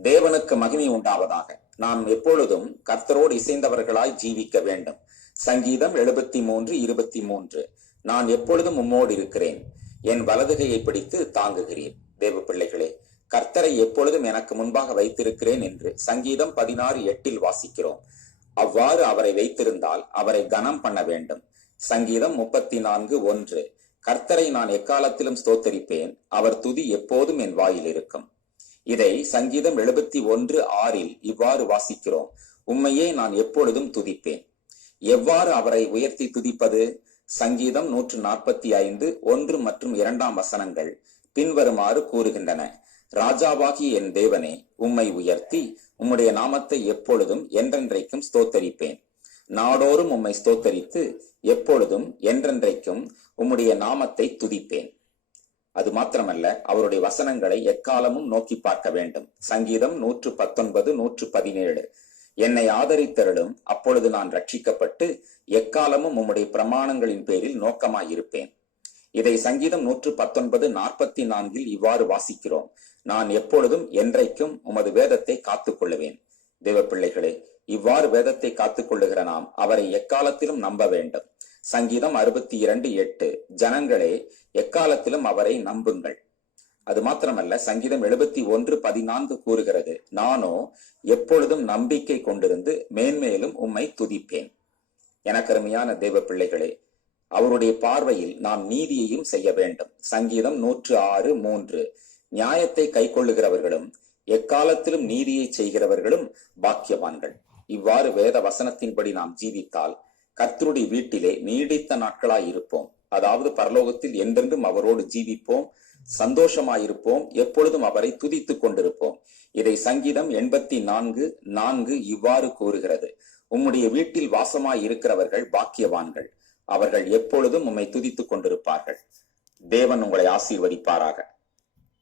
தேவனுக்கு மகிமை உண்டாவதாக. நாம் எப்பொழுதும் கர்த்தரோடு இசைந்தவர்களாய் ஜீவிக்க வேண்டும். சங்கீதம் எழுபத்தி மூன்று இருபத்தி மூன்று நான் எப்பொழுதும் உம்மோடு இருக்கிறேன். என் வலதுகையை பிடித்து தாங்குகிறேன். தேவ பிள்ளைகளே கர்த்தரை எப்பொழுதும் எனக்கு முன்பாக வைத்திருக்கிறேன் என்று சங்கீதம் பதினாறு எட்டில் வாசிக்கிறோம். அவ்வாறு அவரை வைத்திருந்தால் அவரை கனம் பண்ண வேண்டும். சங்கீதம் முப்பத்தி நான்கு ஒன்று. கர்த்தரை நான் எக்காலத்திலும் ஸ்தோத்தரிப்பேன். அவர் துதி எப்போதும் என் வாயில் இருக்கும் இதை சங்கீதம் எழுபத்தி ஒன்று ஆறில் இவ்வாறு வாசிக்கிறோம். உம்மையே நான் எப்பொழுதும் துதிப்பேன். எவ்வாறு அவரை உயர்த்தி துதிப்பது? சங்கீதம் நூற்று நாற்பத்தி ஐந்து ஒன்று மற்றும் இரண்டாம் வசனங்கள் பின்வருமாறு கூறுகின்றன. ராஜாவாகி என் தேவனே உம்மை உயர்த்தி உம்முடைய நாமத்தை எப்பொழுதும் என்றென்றைக்கும் ஸ்தோத்தரிப்பேன். நாடோறும் உம்மை ஸ்தோத்தரித்து எப்பொழுதும் என்றென்றைக்கும் உம்முடைய நாமத்தை துதிப்பேன். அது மாத்திரமல்ல அவருடைய வசனங்களை எக்காலமும் நோக்கி பார்க்க வேண்டும். சங்கீதம் நூற்று பத்தொன்பது நூற்று பதினேழு என்னை ஆதரித்தருளும் அப்பொழுது நான் ரட்சிக்கப்பட்டு எக்காலமும் உம்முடைய பிரமாணங்களின் பேரில் நோக்கமாயிருப்பேன். இதை சங்கீதம் நூற்று பத்தொன்பது நாற்பத்தி நான்கில் இவ்வாறு வாசிக்கிறோம். நான் எப்பொழுதும் என்றைக்கும் உமது வேதத்தை காத்துக் கொள்ளுவேன் தேவ பிள்ளைகளே இவ்வாறு வேதத்தை காத்துக் கொள்ளுகிற நாம் அவரை எக்காலத்திலும் நம்ப வேண்டும். சங்கீதம் அறுபத்தி இரண்டு எட்டு. ஜனங்களே எக்காலத்திலும் அவரை நம்புங்கள். அது மாத்திரமல்ல சங்கீதம் எழுபத்தி ஒன்று பதினான்கு கூறுகிறது. நானோ எப்பொழுதும் நம்பிக்கை கொண்டிருந்து மேன்மேலும் உம்மை துதிப்பேன். எனக்கருமையான தெய்வ பிள்ளைகளே அவருடைய பார்வையில் நாம் நீதியையும் செய்ய வேண்டும். சங்கீதம் நூற்று ஆறு மூன்று. நியாயத்தை கைக்கொள்ளுகிறவர்களும் எக்காலத்திலும் நீதியை செய்கிறவர்களும் பாக்கியவான்கள். இவ்வாறு வேத வசனத்தின்படி நாம் ஜீவித்தால் கர்த்தருடைய வீட்டிலே நீடித்த நாட்களாய் இருப்போம் அதாவது பரலோகத்தில் என்றென்றும் அவரோடு ஜீவிப்போம் சந்தோஷமாயிருப்போம் எப்பொழுதும் அவரை துதித்துக் கொண்டிருப்போம். இதை சங்கீதம் எண்பத்தி நான்கு நான்கு இவ்வாறு கூறுகிறது. உம்முடைய வீட்டில் வாசமாய் இருக்கிறவர்கள் பாக்கியவான்கள். அவர்கள் எப்பொழுதும் உம்மை துதித்துக் கொண்டிருப்பார்கள். தேவன் உங்களை ஆசீர்வதிப்பாராக.